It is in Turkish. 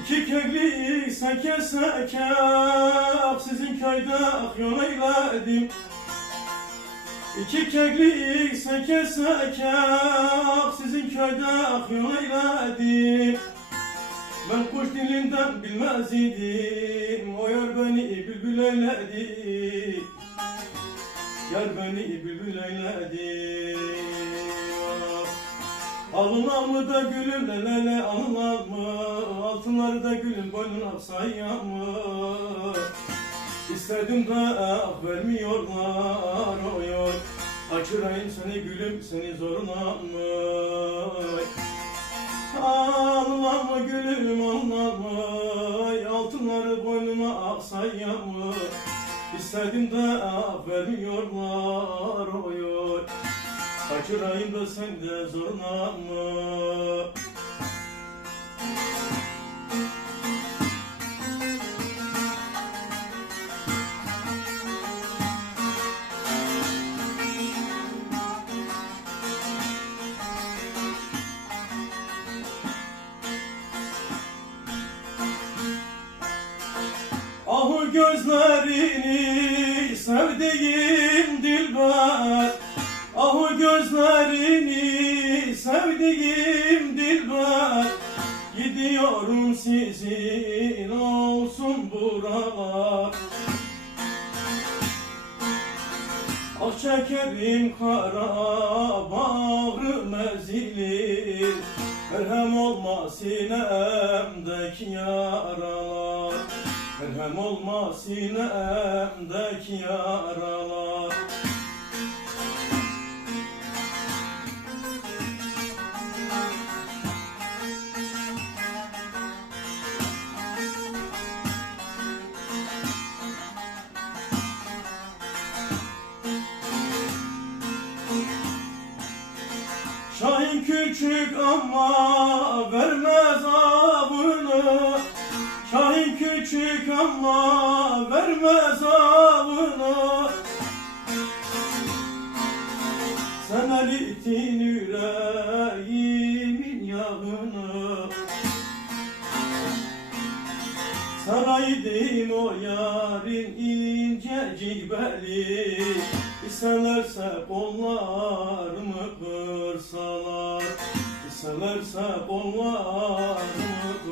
İki köklü seke seke. Sizin köyde yol eyledim. İki kekli seke seke. Sizin köyde yol eyledim. Ben kuş dilinden bilmez idim. O yar beni bülbül eyledi. Yar beni bülbül eyledi Alına mı da gülüm lelele alına mı Altınları da gülüm boynuna sayar mı İstedim de ah vermiyorlar oy oy. Açırayım seni gülüm seni zoruna mı? Alına mı gülüm alına mı Altınları boynuma aksaya mı İstedim de ah vermiyorlar oy oy Kaçırayım da sen de zoruna mı? Ahu gözlerini sevdiğim dilber gözlerini sevdiğim dilber Gidiyorum sizin olsun buralar. Ah çekerim kara bağrım ezilir Merhem olma sinemdeki yaralar. Merhem olma sinemdeki yaralar Şahin küçük ama vermez avını Şahin küçük ama vermez avını Sen erittin yüreğimin Saraydım o yarın incecik beli İsterlerse kollarımı kırsalar? İsterlerse kollarımı kırsalar